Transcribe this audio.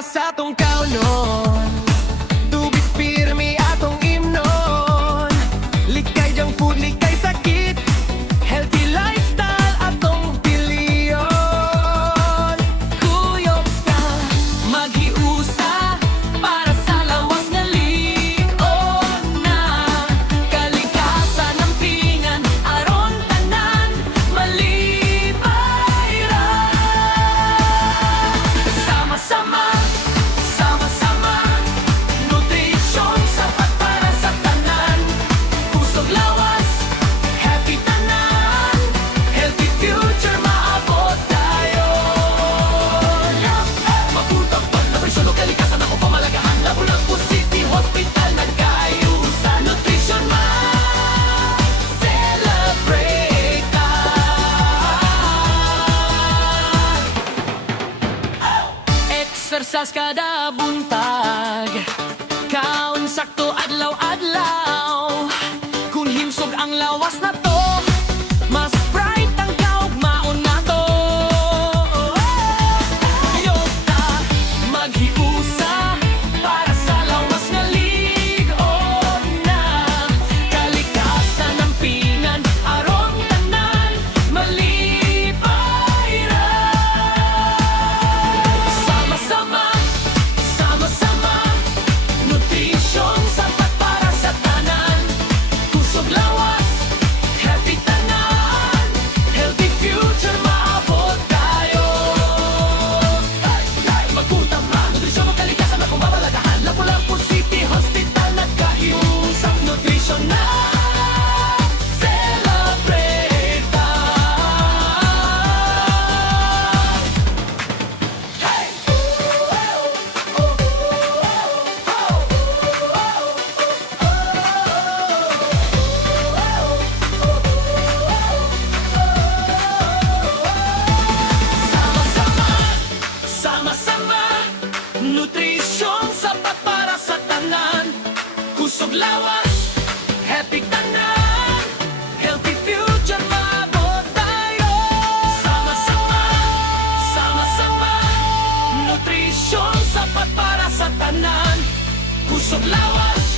ta sa atong kaunon, tubig pirmi atong imnon. Likay jang food, likay sakit, healthy lifestyle atong piliyon. Kuyog ka, maghiusa para sa lawas nga ligon na. Kalikasan ng pingan, aron tanan malipay ra. Sama-sama, sama-sama, nutrisyon sapat para sa tanan. Kusog lawas, happy tanan, healthy future maabot dayon. Mabutang pag-nutrisyon o kalikasan ako pamalagahan. Lapu-Lapu City Hospital nagkaayo sa nutrisyon ma-celebrate ta. Exercise kada buntag, kaon sakto adlaw-adlaw. Kung himsog ang lawas na to, mas bright ang kaugmaon na to. Yota, maghiusa para sa lawas nga ligon na. Kalikasan ng pingan, aron tanan malipay ra. Sama-sama, sama-sama, nutrisyon sapat para sa tanan. Kusog lawas, happy tanan, healthy future maabot tayo. Magutang ma, nutrisyon o kalikasan akong mamalagahan. Lapu-Lapu City Hospital nagkahiusap, nutrisyon na celebrate ta. Sama-sama, sama-sama, nutrisyon sapat para sa tanan. Kusog lawas, happy tanan, healthy future maabot tayo. Sama-sama, sama-sama, nutrisyon sapat para sa tanan. Kusog lawas,